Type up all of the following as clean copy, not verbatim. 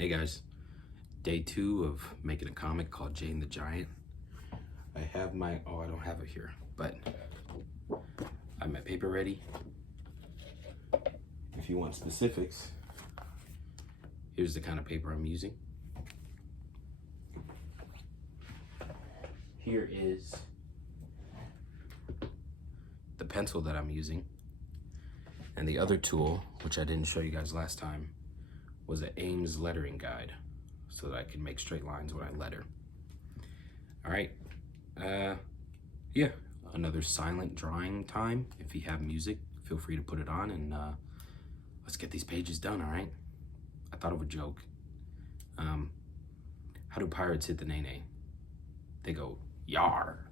Hey guys, day 2 of making a comic called Jane the Giant. I have my, I don't have it here, but I have my paper ready. If you want specifics, here's the kind of paper I'm using. Here is the pencil that I'm using. And the other tool, which I didn't show you guys last time, was an Ames lettering guide so that I can make straight lines when I letter. All right, yeah, another silent drawing time. If you have music, feel free to put it on and let's get these pages done, all right? I thought of a joke. How do pirates hit the nay-nay? They go, yar.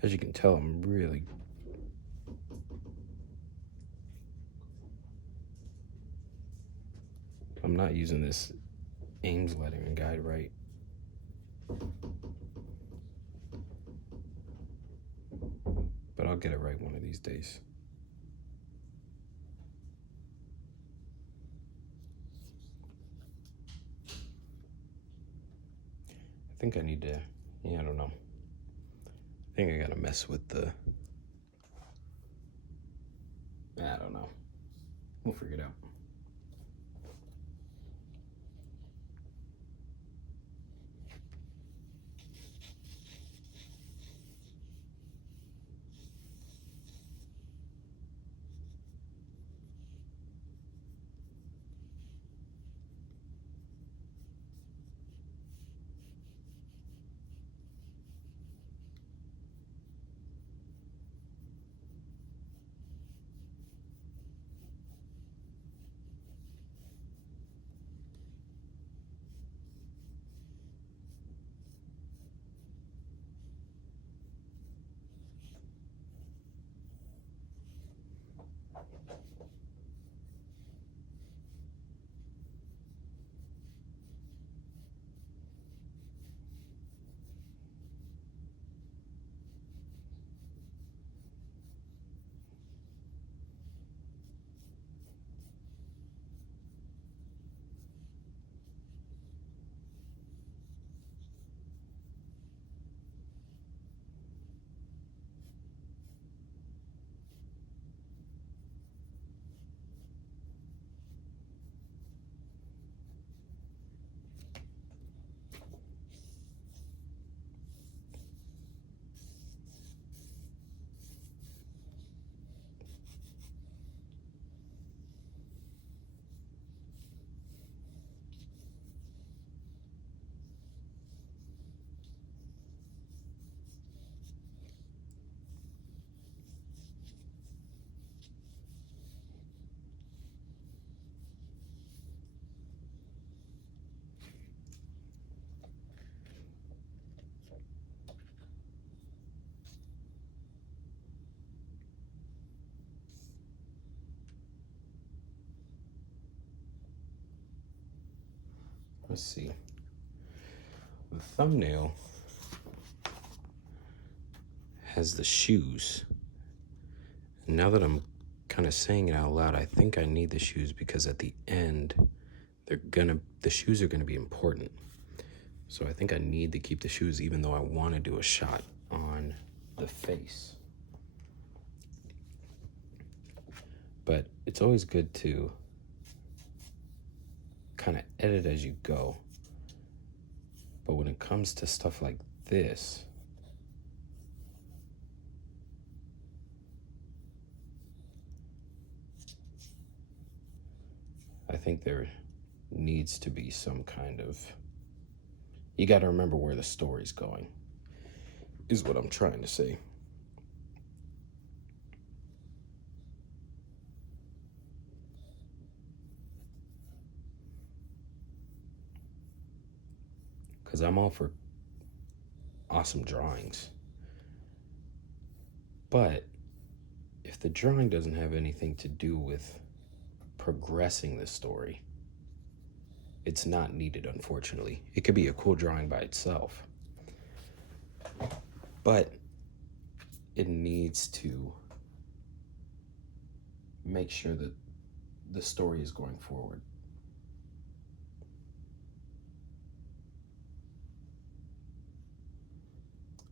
As you can tell, I'm not using this Ames lettering guide right. But I'll get it right one of these days. I think I need to, I don't know. I think I gotta mess with the, I don't know. We'll figure it out. Let's see. The thumbnail has the shoes. And now that I'm kind of saying it out loud, I think I need the shoes because at the end, the shoes are gonna be important. So I think I need to keep the shoes even though I want to do a shot on the face. But it's always good to kind of edit as you go. But when it comes to stuff like this, I think there needs to be some kind of, you got to remember where the story's going, is what I'm trying to say. Because I'm all for awesome drawings. But if the drawing doesn't have anything to do with progressing the story, it's not needed, unfortunately. It could be a cool drawing by itself, but it needs to make sure that the story is going forward.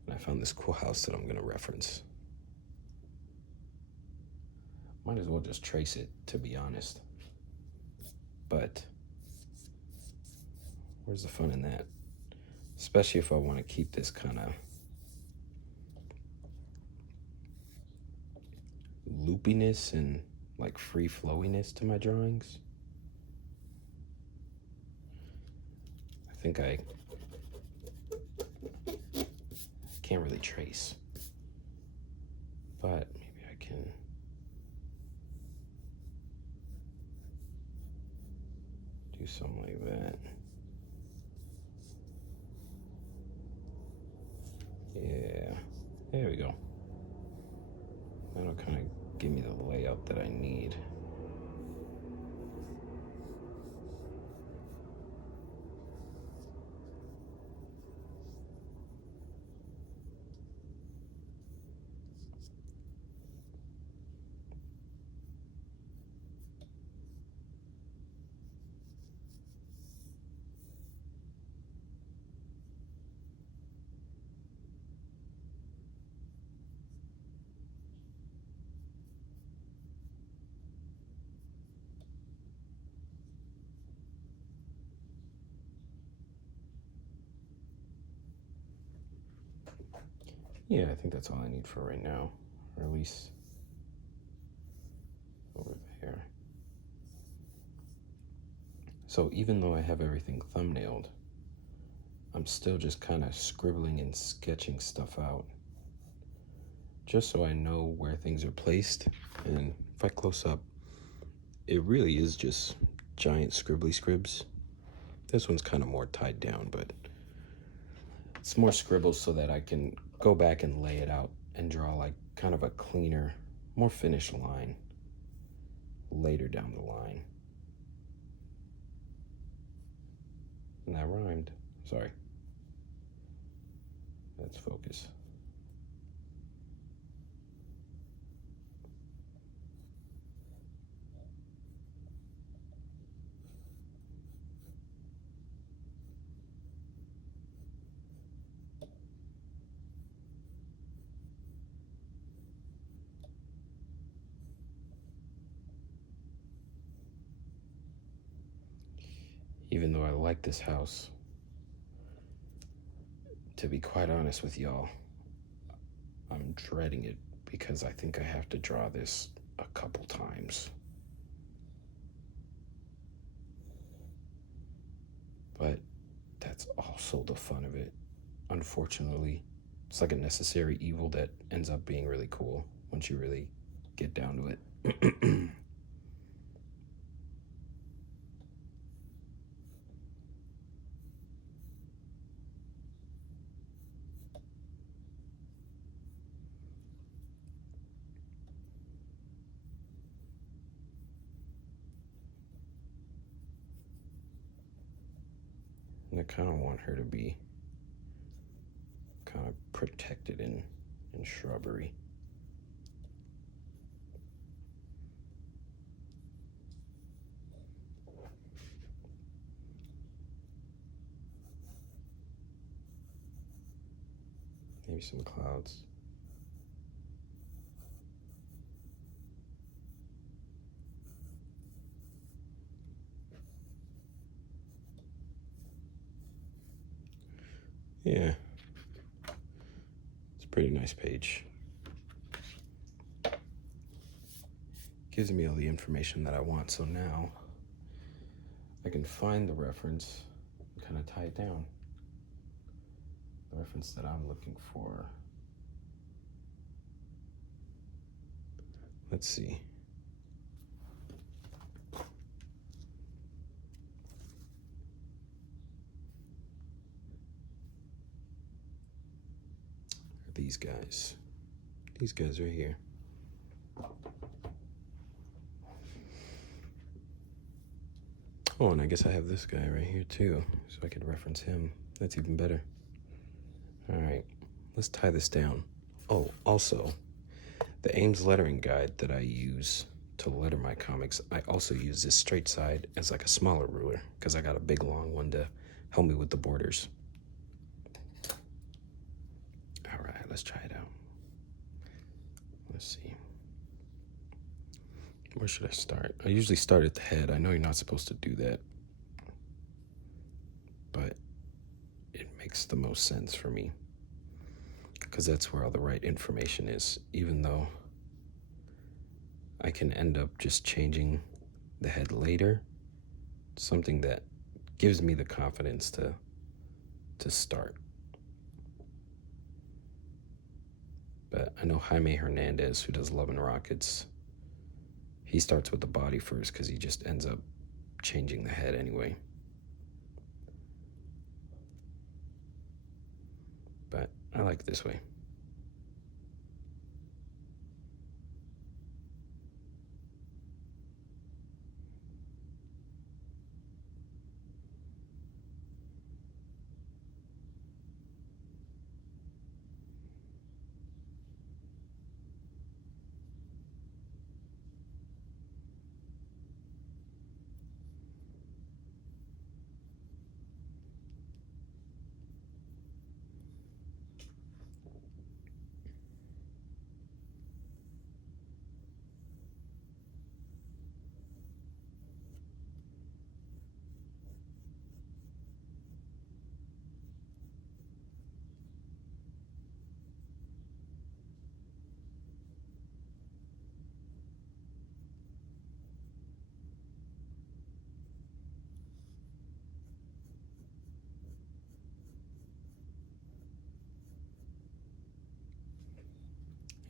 And I found this cool house that I'm going to reference. Might as well just trace it, to be honest. But where's the fun in that? Especially if I want to keep this kind of loopiness and like free flowiness to my drawings. I think I can't really trace, but maybe I can do something like that. Yeah, there we go. That'll kind of give me the layout that I need. Yeah, I think that's all I need for right now, or at least over there. So even though I have everything thumbnailed, I'm still just kind of scribbling and sketching stuff out, just so I know where things are placed. And if I close up, it really is just giant scribbly scribs. This one's kind of more tied down, but it's more scribbles so that I can go back and lay it out and draw like kind of a cleaner, more finished line later down the line. And that rhymed. Sorry. Let's focus. Even though I like this house, to be quite honest with y'all, I'm dreading it because I think I have to draw this a couple times. But that's also the fun of it. Unfortunately, it's like a necessary evil that ends up being really cool once you really get down to it. And I kind of want her to be kind of protected and and shrubbery. Maybe some clouds. Yeah, it's a pretty nice page. Gives me all the information that I want, so now I can find the reference and kind of tie it down. The reference that I'm looking for. Let's see. These guys. These guys right here. Oh, and I guess I have this guy right here too, so I could reference him. That's even better. All right, let's tie this down. Oh, also, the Ames lettering guide that I use to letter my comics, I also use this straight side as like a smaller ruler because I got a big long one to help me with the borders. All right, let's try it out. Let's see. Where should I start? I usually start at the head. I know you're not supposed to do that, but it makes the most sense for me because that's where all the right information is, even though I can end up just changing the head later, something that gives me the confidence to start. But I know Jaime Hernandez, who does Love and Rockets, he starts with the body first because he just ends up changing the head anyway. But I like it this way.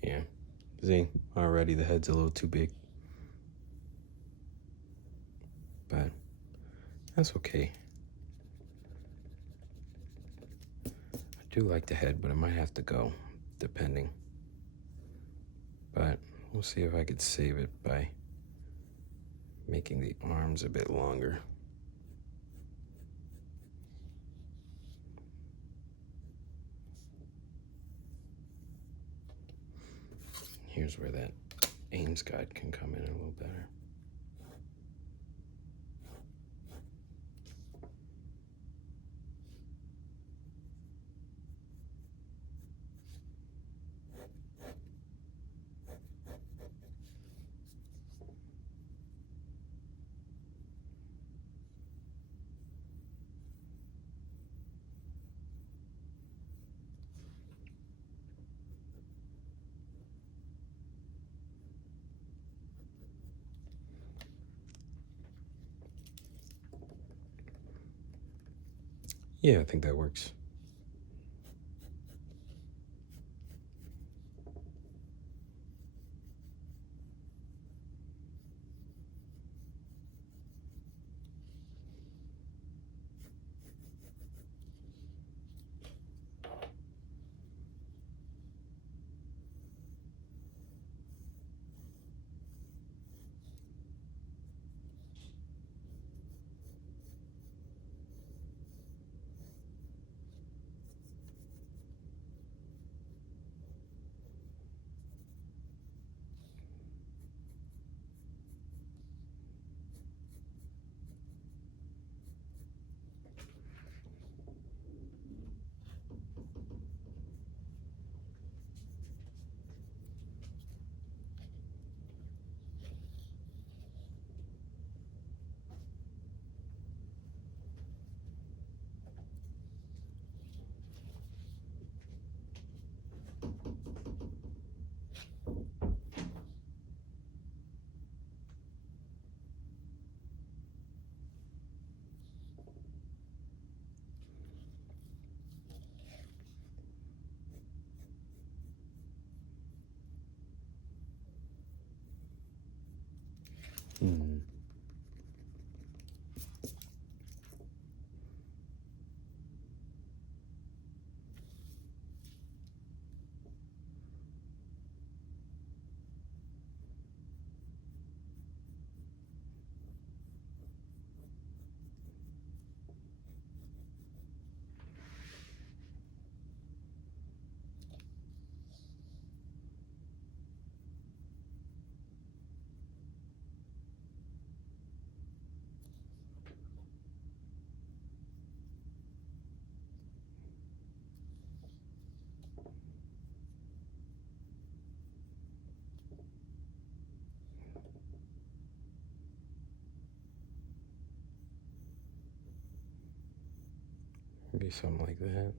Yeah. See, already the head's a little too big. But that's okay. I do like the head, but it might have to go, depending. But we'll see if I could save it by making the arms a bit longer. Here's where that Ames guide can come in a little better. Yeah, I think that works. Maybe something like that.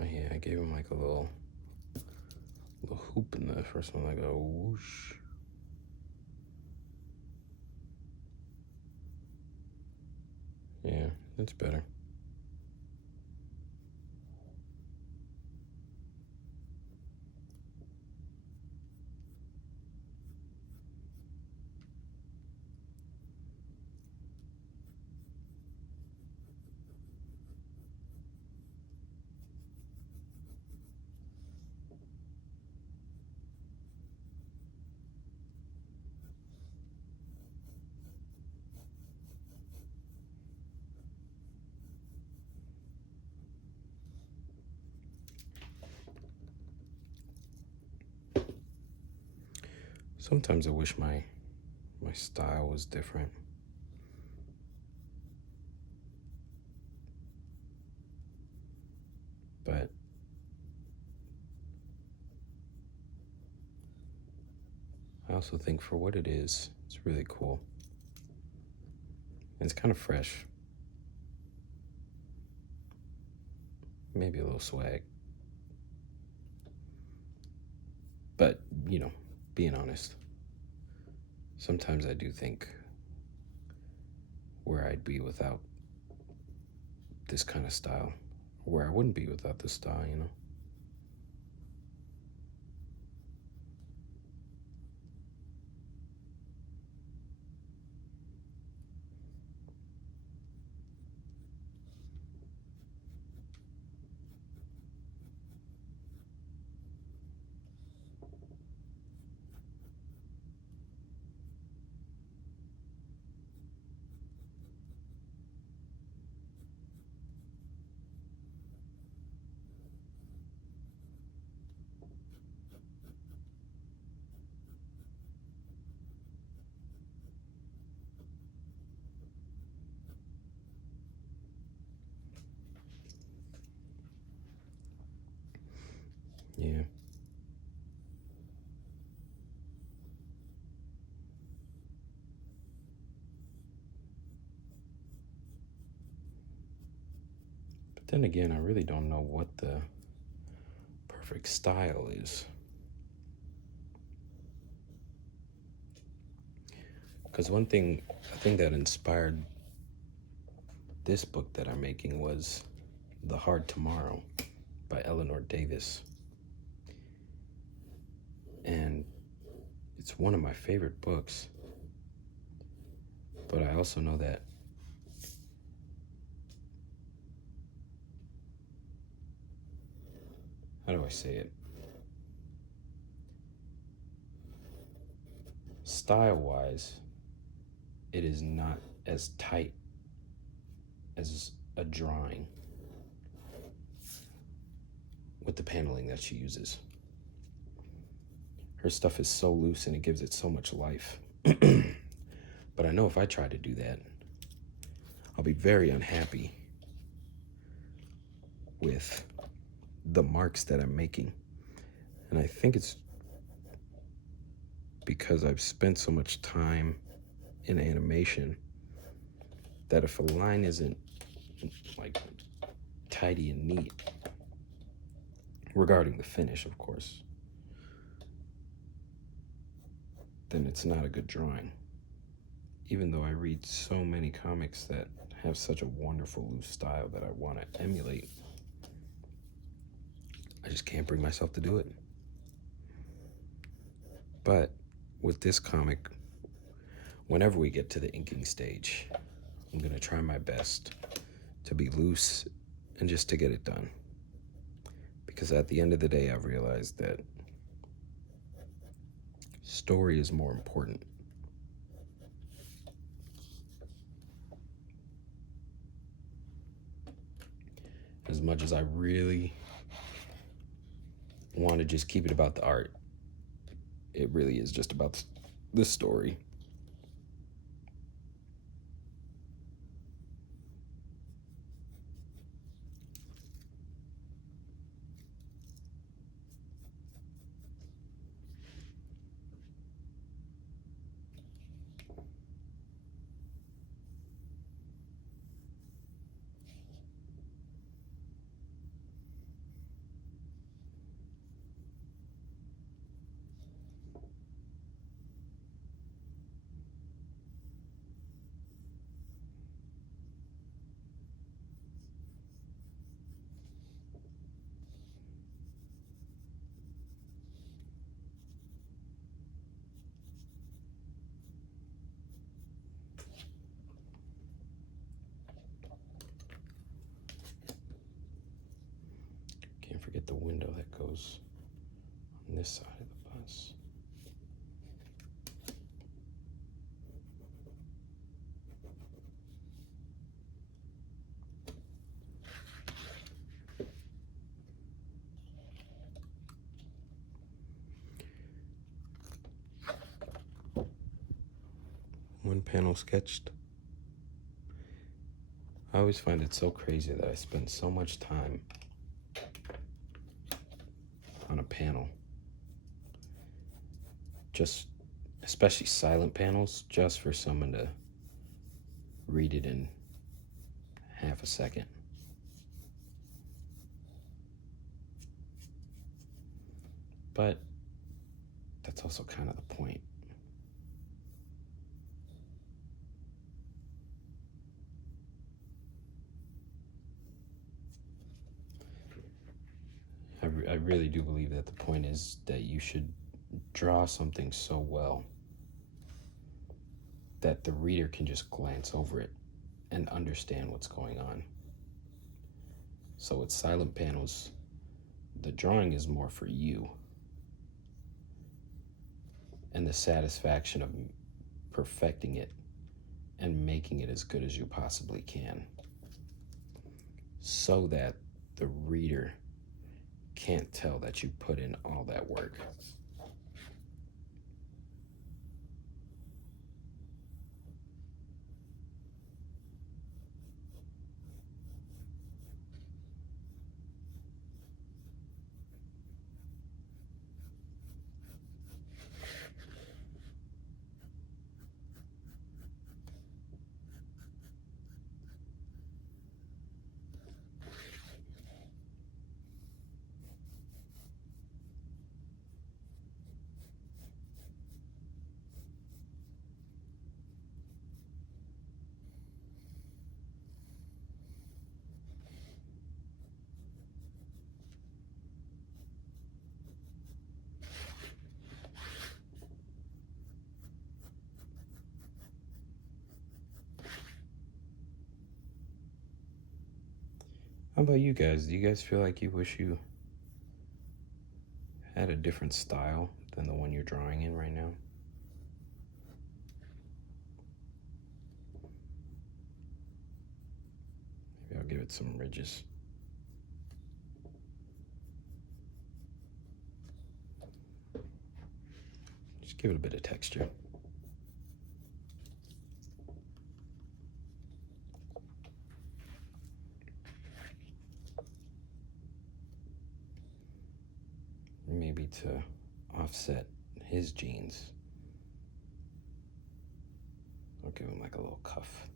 Oh yeah, I gave him like a little hoop in the first one, like a whoosh. Yeah, that's better. Sometimes I wish my style was different. But I also think for what it is, it's really cool. And it's kind of fresh. Maybe a little swag. But, being honest, sometimes I do think where I'd be without this kind of style, where I wouldn't be without this style, Yeah. But then again, I really don't know what the perfect style is. Because one thing I think that inspired this book that I'm making was The Hard Tomorrow by Eleanor Davis. And it's one of my favorite books. But I also know that how do I say it? Style-wise, it is not as tight as a drawing with the paneling that she uses. Her stuff is so loose and it gives it so much life. But I know if I try to do that, I'll be very unhappy with the marks that I'm making. And I think it's because I've spent so much time in animation that if a line isn't like tidy and neat, regarding the finish, of course, then it's not a good drawing. Even though I read so many comics that have such a wonderful loose style that I want to emulate, I just can't bring myself to do it. But with this comic, whenever we get to the inking stage, I'm going to try my best to be loose and just to get it done. Because at the end of the day, I've realized that story is more important. As much as I really want to just keep it about the art, it really is just about the story. the window that goes on this side of the bus. One panel sketched. I always find it so crazy that I spend so much time on a panel, just especially silent panels, just for someone to read it in half a second. But that's also kind of the point. I really do believe that the point is that you should draw something so well that the reader can just glance over it and understand what's going on. So with silent panels, the drawing is more for you and the satisfaction of perfecting it and making it as good as you possibly can, so that the reader can't tell that you put in all that work. How about you guys? Do you guys feel like you wish you had a different style than the one you're drawing in right now? Maybe I'll give it some ridges. Just give it a bit of texture. Maybe to offset his jeans, I'll give him like a little cuff.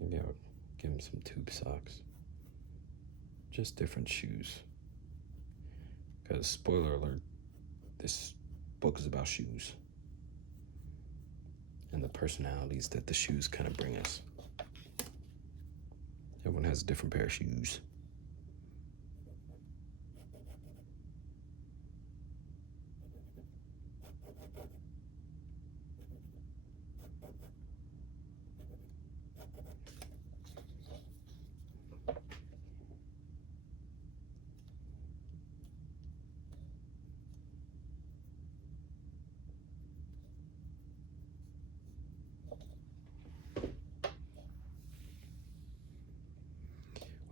Maybe I'll give him some tube socks. Just different shoes. Because, spoiler alert, this book is about shoes and the personalities that the shoes kind of bring us. Everyone has a different pair of shoes.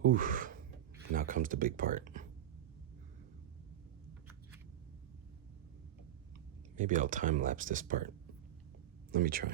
Oof, now comes the big part. Maybe I'll time lapse this part. Let me try.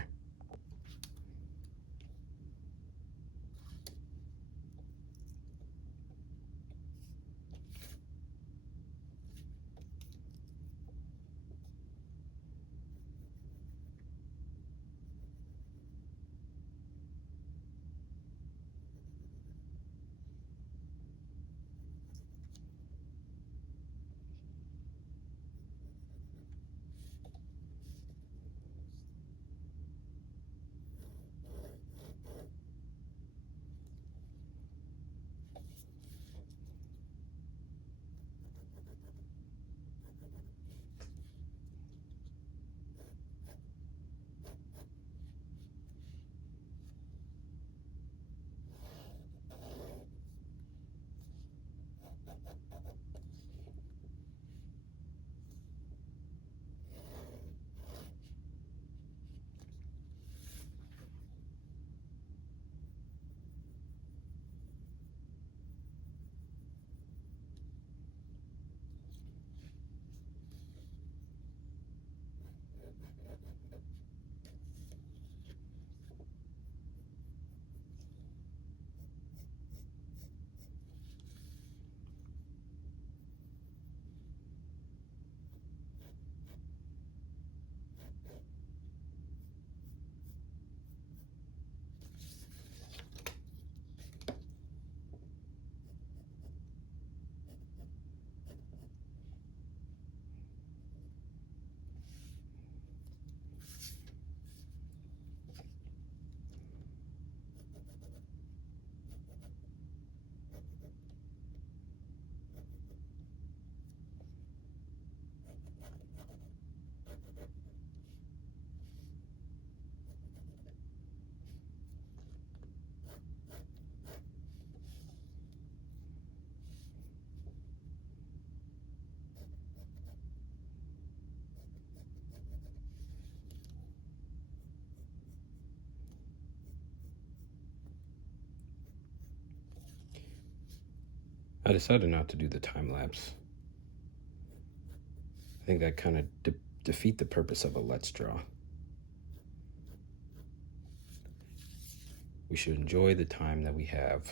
I decided not to do the time lapse. I think that kind of defeat the purpose of a let's draw. We should enjoy the time that we have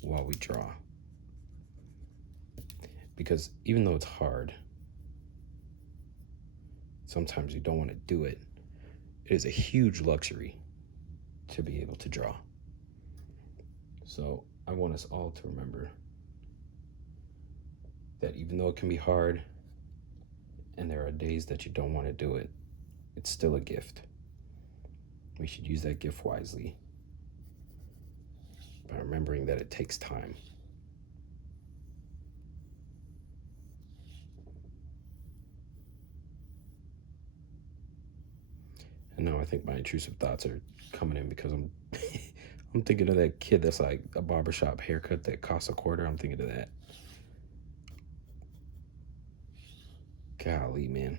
while we draw. Because even though it's hard, sometimes you don't want to do it. It is a huge luxury to be able to draw. So I want us all to remember that even though it can be hard and there are days that you don't want to do it, it's still a gift. We should use that gift wisely by remembering that it takes time. And now I think my intrusive thoughts are coming in because I'm I'm thinking of that kid that's like a barbershop haircut that costs $0.25. I'm thinking of that. Golly, man.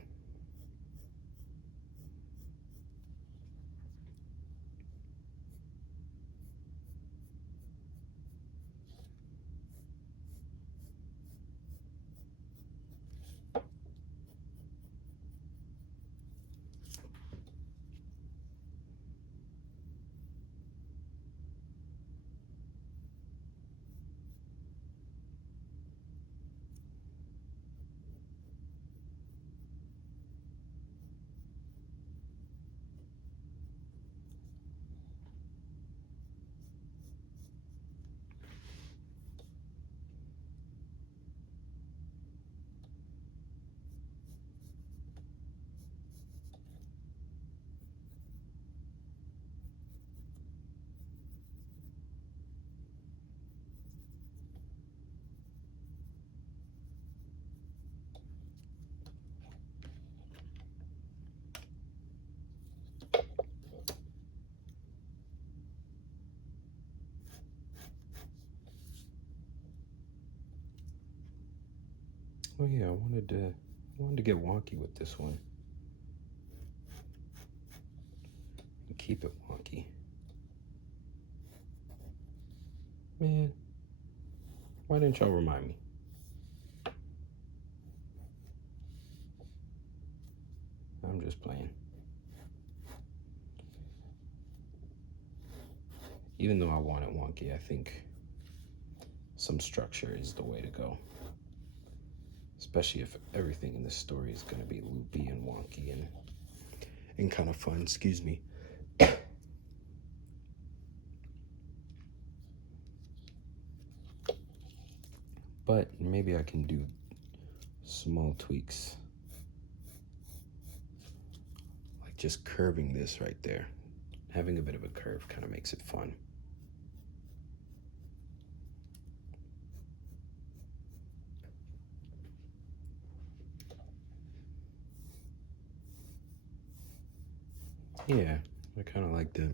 Oh yeah, I wanted to get wonky with this one. And keep it wonky. Man, why didn't y'all remind me? I'm just playing. Even though I want it wonky, I think some structure is the way to go. Especially if everything in this story is going to be loopy and wonky and kind of fun. Excuse me. But maybe I can do small tweaks. Like just curving this right there. Having a bit of a curve kind of makes it fun. Yeah, I kind of like that.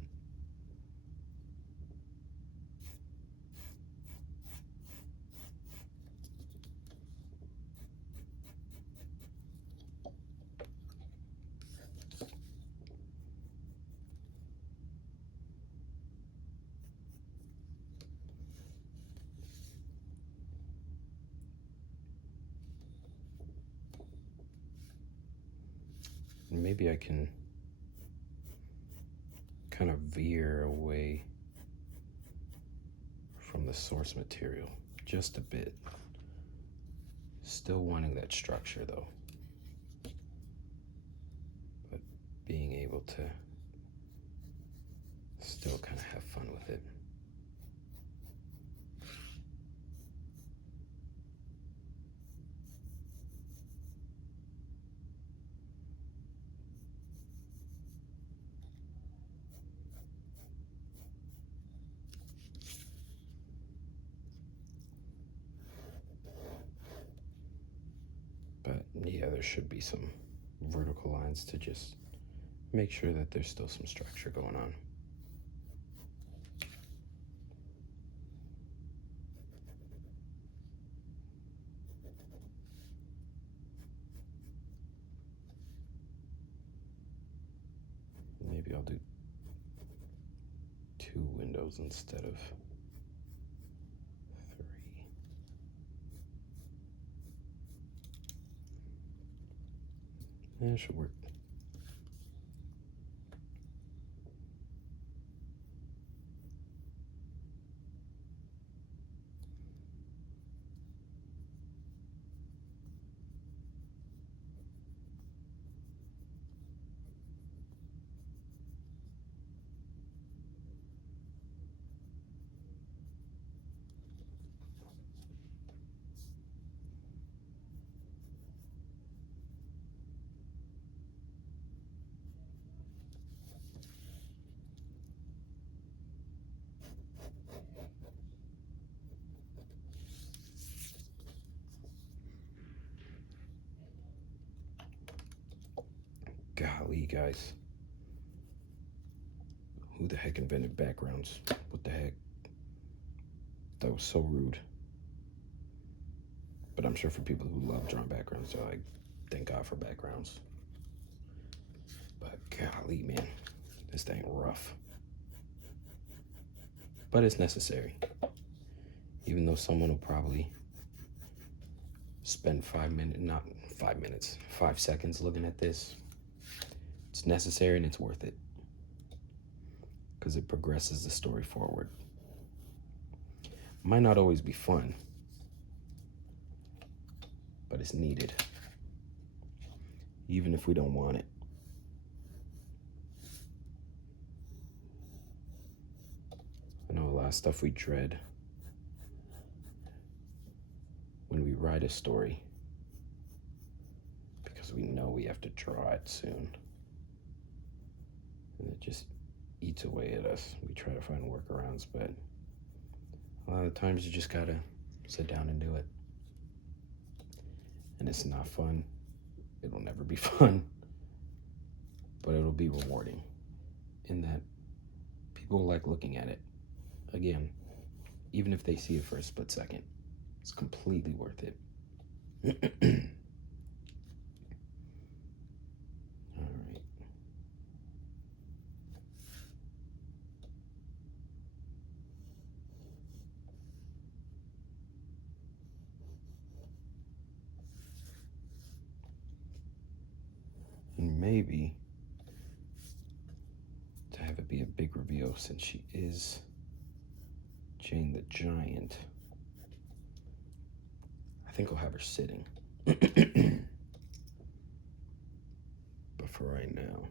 Maybe I can kind of veer away from the source material just a bit. Still wanting that structure though, but being able to still kind of have fun with it. But yeah, there should be some vertical lines to just make sure that there's still some structure going on. Maybe I'll do 2 windows instead of Yeah, it should work. Golly, guys. Who the heck invented backgrounds? What the heck? That was so rude. But I'm sure for people who love drawing backgrounds, they're like, thank God for backgrounds. But golly, man, this thing rough. But it's necessary. Even though someone will probably spend 5 minutes, not 5 minutes, 5 seconds looking at this, it's necessary and it's worth it. Because it progresses the story forward. Might not always be fun, but it's needed. Even if we don't want it. I know a lot of stuff we dread when we write a story because we know we have to draw it soon. And it just eats away at us. We try to find workarounds, but a lot of times you just gotta sit down and do it. And it's not fun. It'll never be fun. But it'll be rewarding in that people like looking at it. Again, even if they see it for a split second, it's completely worth it. All right. And maybe to have it be a big reveal, since she is Jane the Giant, I think I'll have her sitting. But for right now,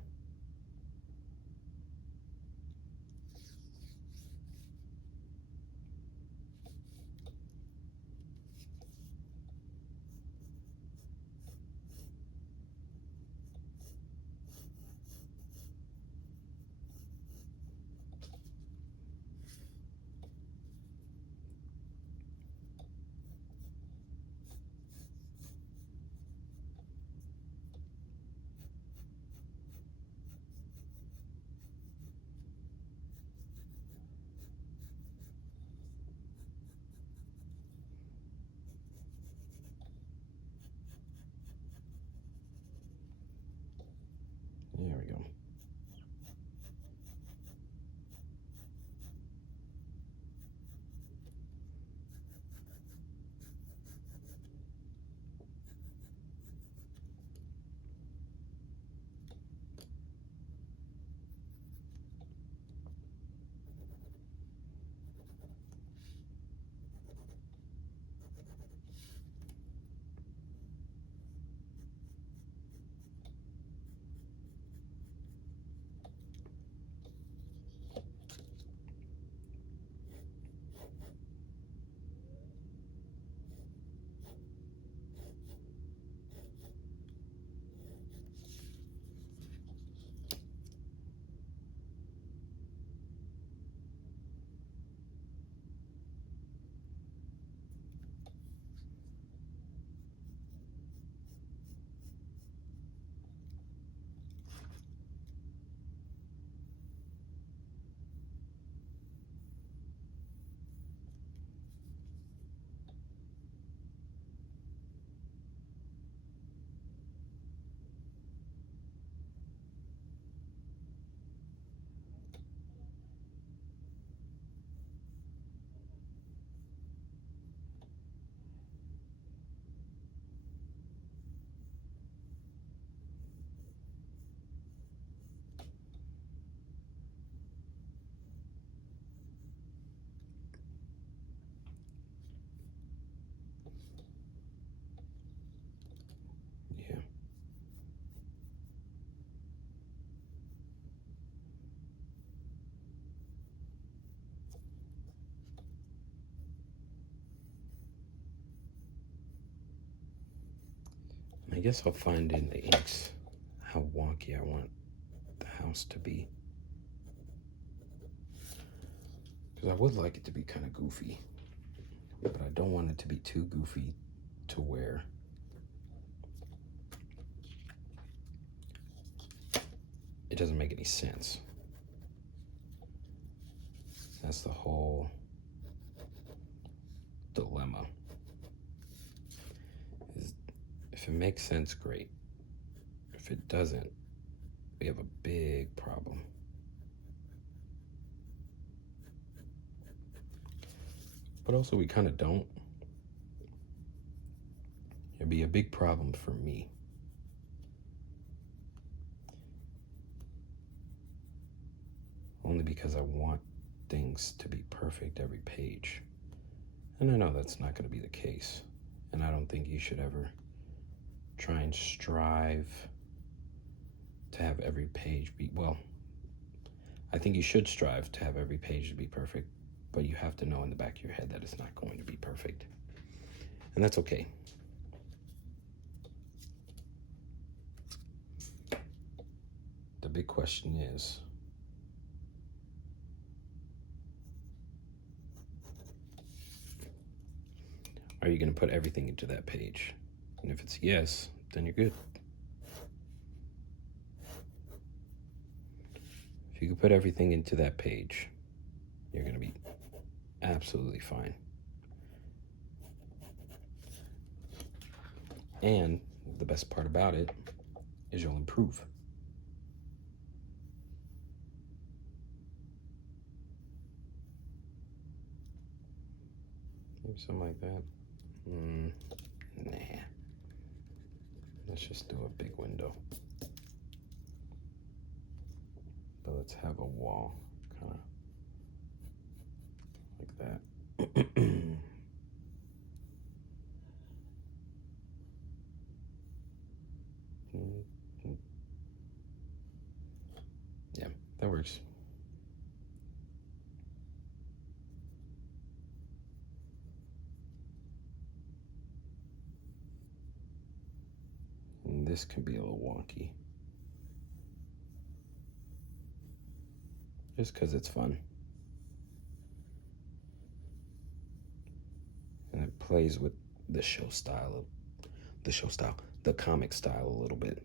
guess I'll find in the inks how wonky I want the house to be. Because I would like it to be kind of goofy, but I don't want it to be too goofy to where it doesn't make any sense. That's the whole dilemma. If it makes sense, great. If it doesn't, we have a big problem. But also, we kind of don't. It'd be a big problem for me. Only because I want things to be perfect every page. And I know that's not going to be the case. And I don't think you should ever try and strive to have every page be, well, I think you should strive to have every page to be perfect, but you have to know in the back of your head that it's not going to be perfect. And that's okay. The big question is, are you going to put everything into that page? And if it's yes, then you're good. If you can put everything into that page, you're going to be absolutely fine. And the best part about it is you'll improve. Maybe something like that. Nah. Let's just do a big window. But let's have a wall, kind of like that. Yeah, that works. And this can be a little wonky. Just because it's fun. And it plays with the the comic style a little bit.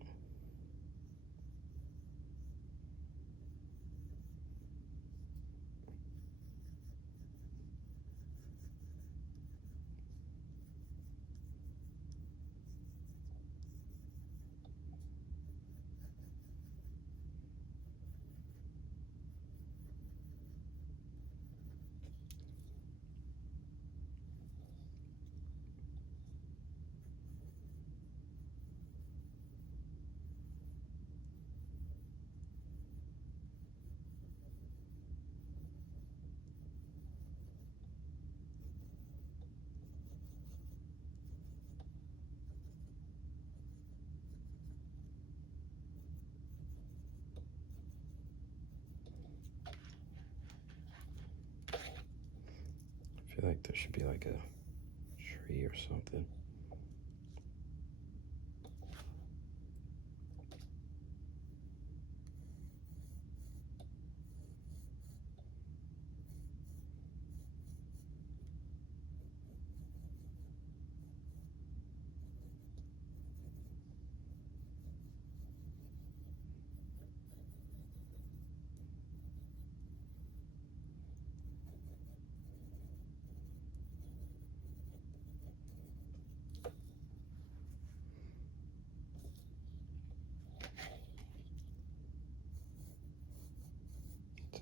I feel like there should be like a tree or something.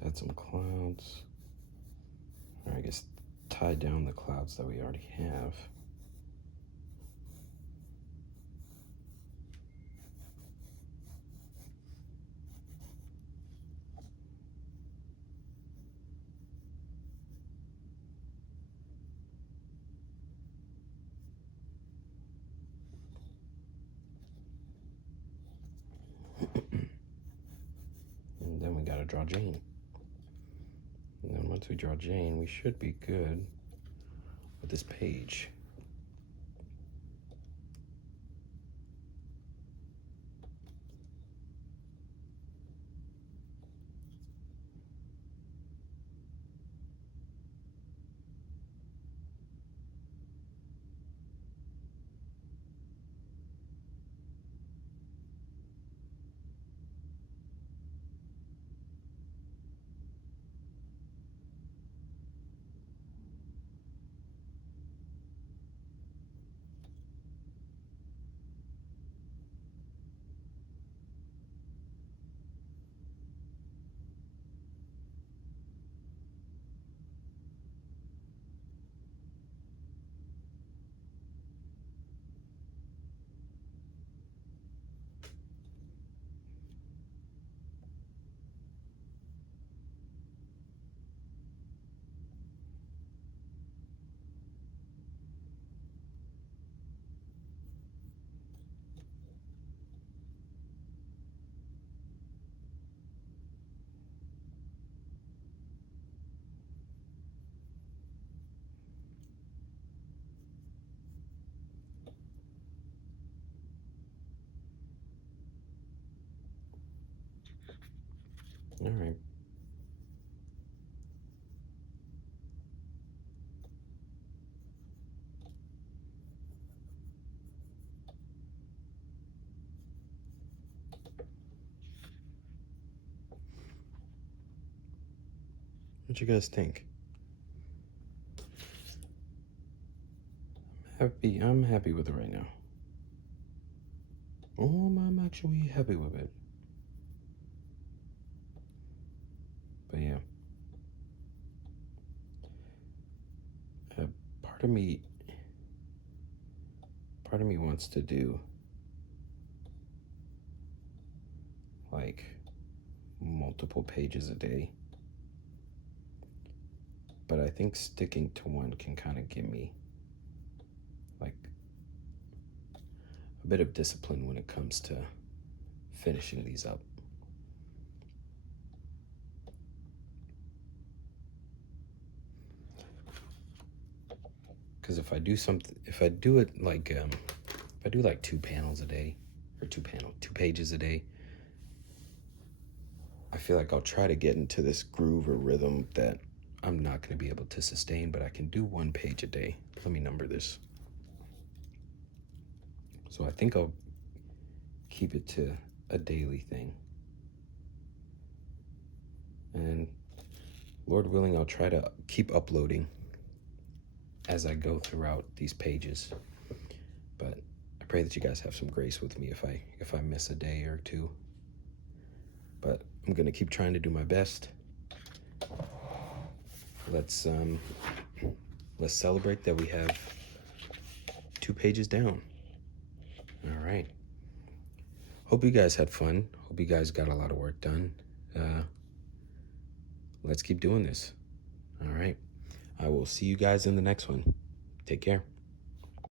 Let's add some clouds. Or I guess tie down the clouds that we already have. And then we gotta draw Jane. And then once we draw Jane, we should be good with this page. All right. What you guys think? I'm happy with it right now. I'm actually happy with it. But yeah. Uh, part of me wants to do like multiple pages a day. But I think sticking to one can kind of give me like a bit of discipline when it comes to finishing these up. Because if I do it like, if I do like 2 panels a day, or 2 pages a day, I feel like I'll try to get into this groove or rhythm that I'm not going to be able to sustain, but I can do 1 page a day. Let me number this. So I think I'll keep it to a daily thing. And Lord willing, I'll try to keep uploading as I go throughout these pages. But I pray that you guys have some grace with me if I miss a day or 2. But I'm gonna keep trying to do my best. Let's celebrate that we have 2 pages down. All right. Hope you guys had fun. Hope you guys got a lot of work done. Let's keep doing this. All right. I will see you guys in the next one. Take care.